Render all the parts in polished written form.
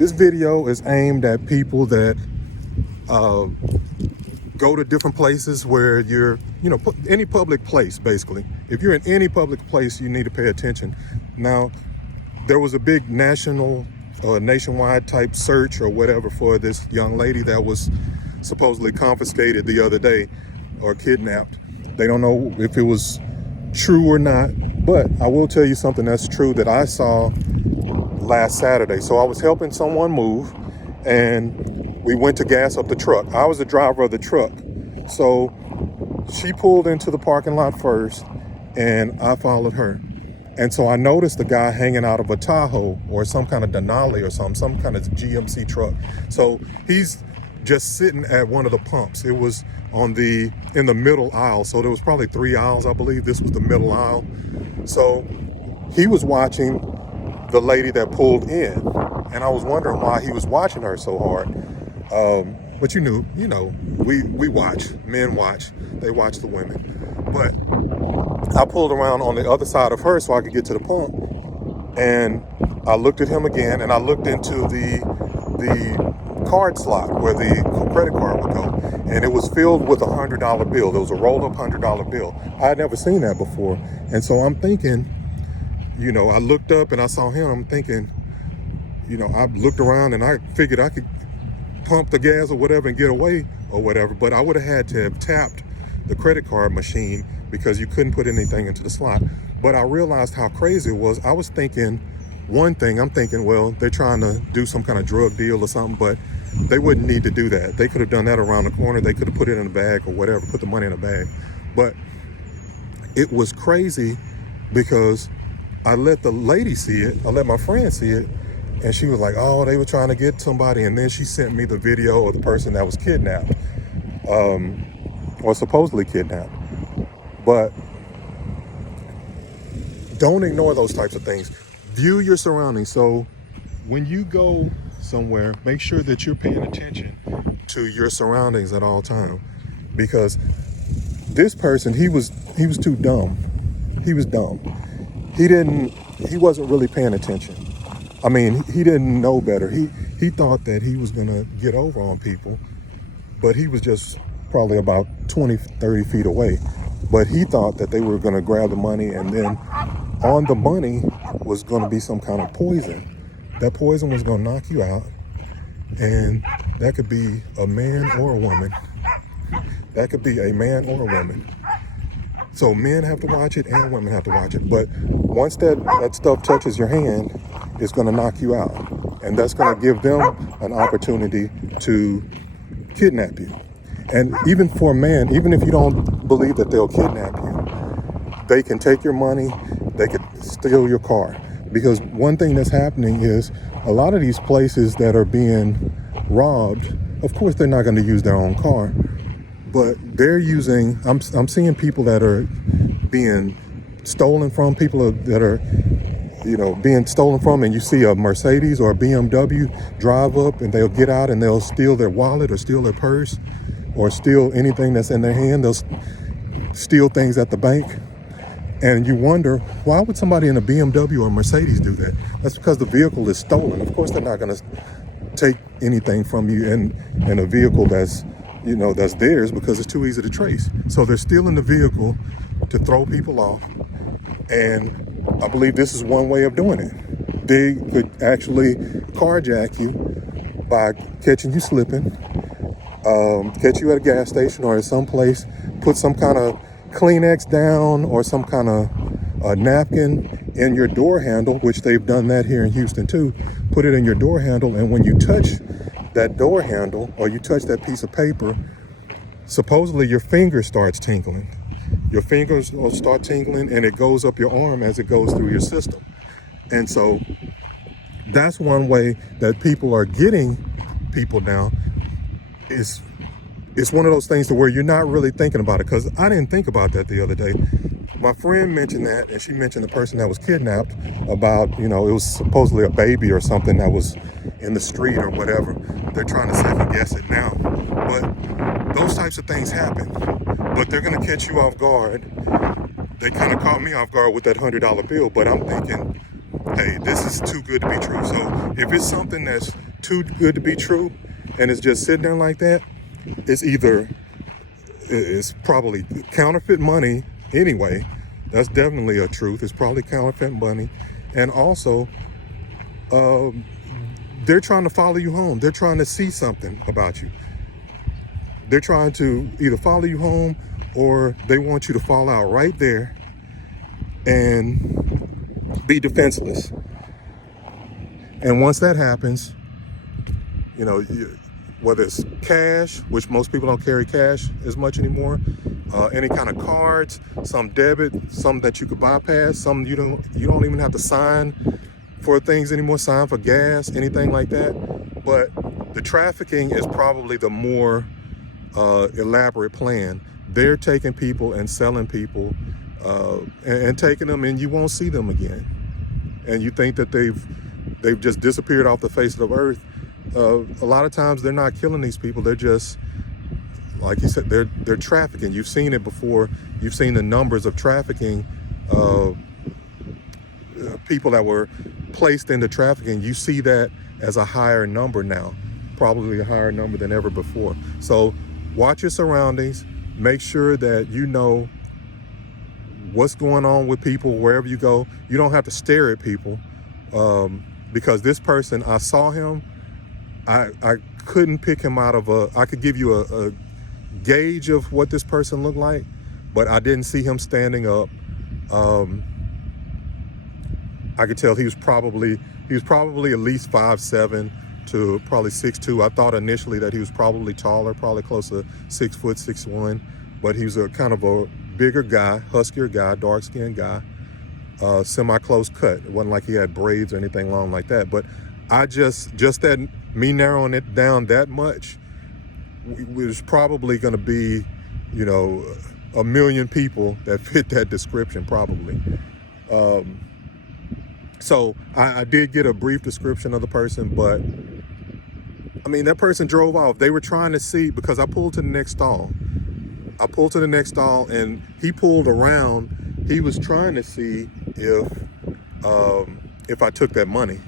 This video is aimed at people that go to different places where you're, any public place, basically. If you're in any public place, you need to pay attention. Now, there was a big nationwide type search or whatever for this young lady that was supposedly confiscated the other day or kidnapped. They don't know if it was true or not, but I will tell you something that's true that I saw last Saturday. So I was helping someone move and we went to gas up the truck. I was the driver of the truck. So she pulled into the parking lot first and I followed her. And so I noticed the guy hanging out of a Tahoe or some kind of Denali or some kind of GMC truck. So he's just sitting at one of the pumps. It was in the middle aisle. So there was probably 3 aisles, I believe. This was the middle aisle. So he was watching the lady that pulled in. And I was wondering why he was watching her so hard. But we watch, men watch, they watch the women. But I pulled around on the other side of her so I could get to the pump. And I looked at him again and I looked into the card slot where the credit card would go. And it was filled with $100 bill. There was a rolled up $100 bill. I had never seen that before. And so I'm thinking, I looked up and I saw him. I'm thinking, I looked around and I figured I could pump the gas or whatever and get away or whatever, but I would have had to have tapped the credit card machine because you couldn't put anything into the slot. But I realized how crazy it was. I was thinking one thing, I'm thinking, well, they're trying to do some kind of drug deal or something, but they wouldn't need to do that. They could have done that around the corner. They could have put it in a bag or whatever, put the money in a bag. But it was crazy because I let the lady see it. I let my friend see it. And she was like, oh, they were trying to get somebody. And then she sent me the video of the person that was kidnapped, or supposedly kidnapped. But don't ignore those types of things. View your surroundings. So when you go somewhere, make sure that you're paying attention to your surroundings at all times. Because this person, he was too dumb. He was dumb. He wasn't really paying attention. I mean, he didn't know better. He thought that he was gonna get over on people, but he was just probably about 20, 30 feet away. But he thought that they were gonna grab the money and then on the money was gonna be some kind of poison. That poison was gonna knock you out, and that could be a man or a woman. That could be a man or a woman. So men have to watch it and women have to watch it. But once that stuff touches your hand, it's going to knock you out. And that's going to give them an opportunity to kidnap you. And even for a man, even if you don't believe that they'll kidnap you, they can take your money, they could steal your car. Because one thing that's happening is a lot of these places that are being robbed, of course they're not going to use their own car, but they're using, I'm seeing people that are being stolen from, people that are, being stolen from, and you see a Mercedes or a BMW drive up and they'll get out and they'll steal their wallet or steal their purse or steal anything that's in their hand. They'll steal things at the bank. And you wonder, why would somebody in a BMW or a Mercedes do that? That's because the vehicle is stolen. Of course, they're not going to take anything from you in a vehicle that's theirs because it's too easy to trace. So they're stealing the vehicle to throw people off. And I believe this is one way of doing it. They could actually carjack you by catching you slipping, catch you at a gas station or at some place, put some kind of Kleenex down or some kind of napkin in your door handle, which they've done that here in Houston too. Put it in your door handle, and when you touch that door handle or you touch that piece of paper, supposedly your finger starts tingling. Your fingers will start tingling and it goes up your arm as it goes through your system. And so that's one way that people are getting people now. It's one of those things to where you're not really thinking about it, because I didn't think about that the other day. My friend mentioned that, and she mentioned the person that was kidnapped about, it was supposedly a baby or something that was in the street or whatever. They're trying to second guess it now. But those types of things happen. But they're going to catch you off guard. They kind of caught me off guard with that $100 bill, but I'm thinking, hey, this is too good to be true. So if it's something that's too good to be true and it's just sitting there like that, it's probably counterfeit money anyway. That's definitely a truth. It's probably counterfeit money. And also, they're trying to follow you home. They're trying to see something about you. They're trying to either follow you home or they want you to fall out right there and be defenseless. And once that happens, you know, whether it's cash, which most people don't carry cash as much anymore, any kind of cards, some debit, some that you could bypass, some you don't even have to sign for things anymore, sign for gas, anything like that. But the trafficking is probably the more elaborate plan. They're taking people and selling people and taking them, and you won't see them again. And you think that they've just disappeared off the face of the earth. A lot of times they're not killing these people. They're just, like you said, they're trafficking. You've seen it before. You've seen the numbers of trafficking, people that were placed into trafficking. You see that as a higher number now, probably a higher number than ever before. So watch your surroundings. Make sure that you know what's going on with people wherever you go. You don't have to stare at people because this person, I saw him. I couldn't pick him out of I could give you a gauge of what this person looked like, but I didn't see him standing up. I could tell he was probably at least 5'7" to probably 6'2". I thought initially that he was probably taller, probably close to 6 foot, 6'1", but he was a kind of a bigger guy, huskier guy, dark-skinned guy, semi-close cut. It wasn't like he had braids or anything long like that, but I just that me narrowing it down that much was probably going to be, you know, 1 million people that fit that description probably. So I did get a brief description of the person, but I mean, that person drove off. They were trying to see, because I pulled to the next stall. I pulled to the next stall and he pulled around. He was trying to see if I took that money.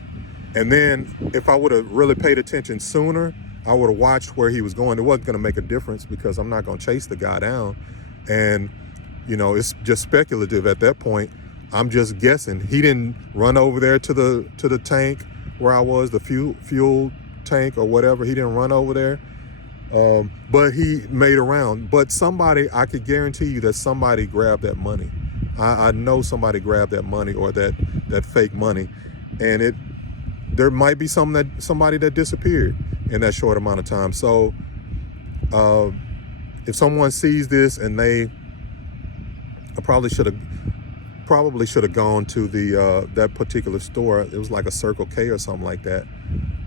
And then if I would have really paid attention sooner, I would have watched where he was going. It wasn't going to make a difference because I'm not going to chase the guy down. And, you know, it's just speculative at that point. I'm just guessing. He didn't run over there to the tank where I was, the fuel tank or whatever. He didn't run over there. But he made around. But somebody, I could guarantee you that somebody grabbed that money. I know somebody grabbed that money or that fake money. And there might be somebody that disappeared in that short amount of time. So if someone sees this and I probably should have gone to that particular store. It was like a Circle K or something like that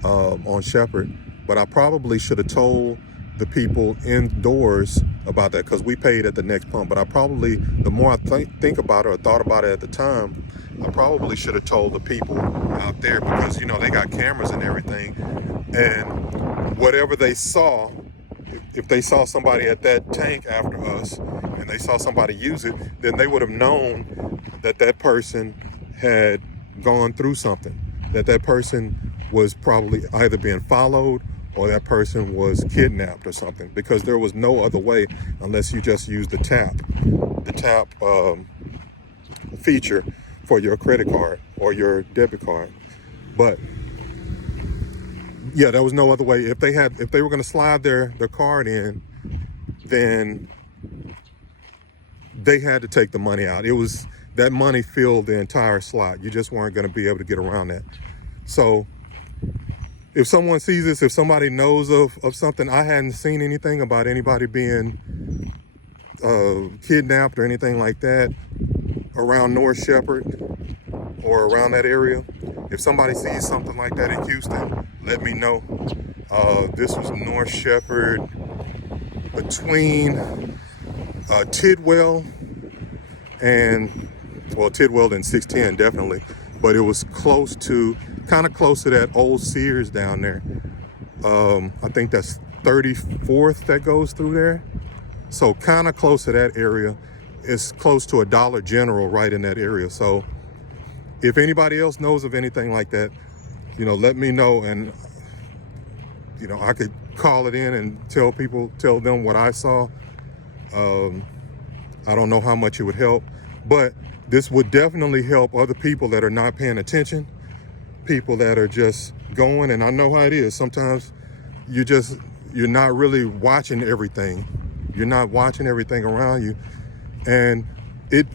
on Shepherd. But I probably should have told the people indoors about that because we paid at the next pump. But the more I think about it or thought about it at the time, I probably should have told the people out there because, you know, they got cameras and everything. And whatever they saw, if they saw somebody at that tank after us and they saw somebody use it, then they would have known that person had gone through something, that person was probably either being followed or that person was kidnapped or something, because there was no other way unless you just use the tap feature for your credit card or your debit card. But yeah, there was no other way. If they were going to slide their card in, then they had to take the money out. That money filled the entire slot. You just weren't going to be able to get around that. So if someone sees this, if somebody knows of something, I hadn't seen anything about anybody being kidnapped or anything like that around North Shepherd or around that area. If somebody sees something like that in Houston, let me know. This was North Shepherd between Tidwell and, well, Tidwell and 610 definitely, but it was kind of close to that old Sears down there. I think that's 34th that goes through there. So kind of close to that area. It's close to a Dollar General right in that area. So if anybody else knows of anything like that, you know, let me know. And I could call it in and tell them what I saw. I don't know how much it would help, but this would definitely help other people that are not paying attention, people that are just going. And I know how it is. Sometimes you're not really watching everything. You're not watching everything around you. And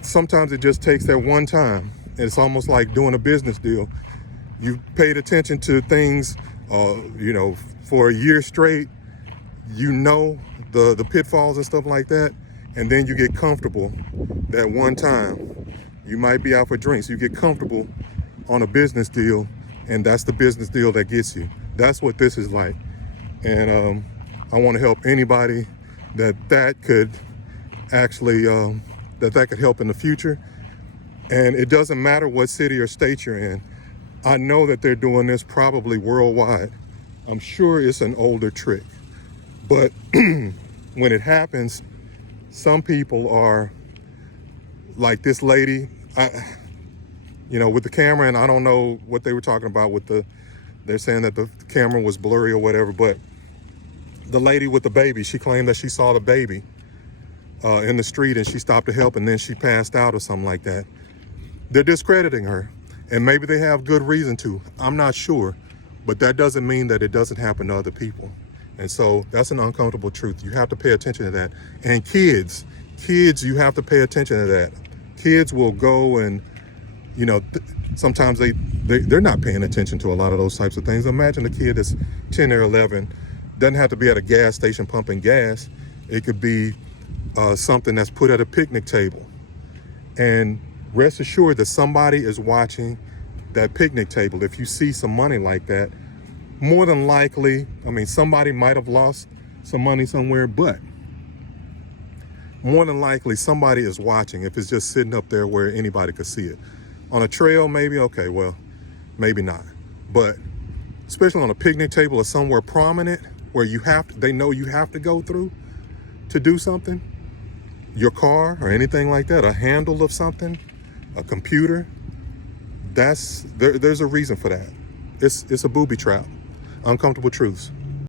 sometimes it just takes that one time. It's almost like doing a business deal. You paid attention to things, for a year straight, the pitfalls and stuff like that. And then you get comfortable that one time. You might be out for drinks. You get comfortable on a business deal, and that's the business deal that gets you. That's what this is like. And I want to help anybody that could actually, that could help in the future. And it doesn't matter what city or state you're in. I know that they're doing this probably worldwide. I'm sure it's an older trick. But when it happens, some people are like this lady, with the camera, and I don't know what they were talking about they're saying that the camera was blurry or whatever, but the lady with the baby, she claimed that she saw the baby in the street and she stopped to help and then she passed out or something like that. They're discrediting her, and maybe they have good reason to. I'm not sure, but that doesn't mean that it doesn't happen to other people. And so that's an uncomfortable truth. You have to pay attention to that. And kids, you have to pay attention to that. Kids will go and, sometimes they're not paying attention to a lot of those types of things. Imagine a kid that's 10 or 11, doesn't have to be at a gas station pumping gas. It could be something that's put at a picnic table. And rest assured that somebody is watching that picnic table. If you see some money like that, more than likely, somebody might have lost some money somewhere, but more than likely somebody is watching if it's just sitting up there where anybody could see it. On a trail, maybe, okay, well, maybe not. But especially on a picnic table or somewhere prominent where they know you have to go through to do something, your car or anything like that, a handle of something, a computer, there's a reason for that. It's a booby trap. Uncomfortable truths.